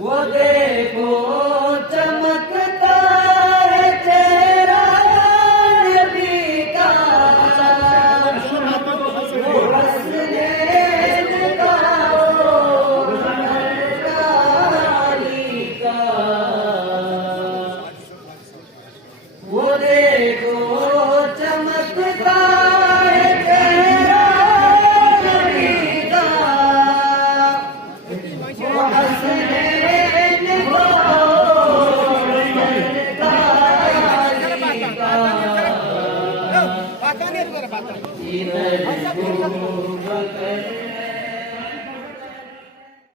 वो देखो चमकता है चेहरा नबी का, वो हंसने का, वो हंसने का। वो देखो चमकता है चेहरा नबी का, वो हंसने इधर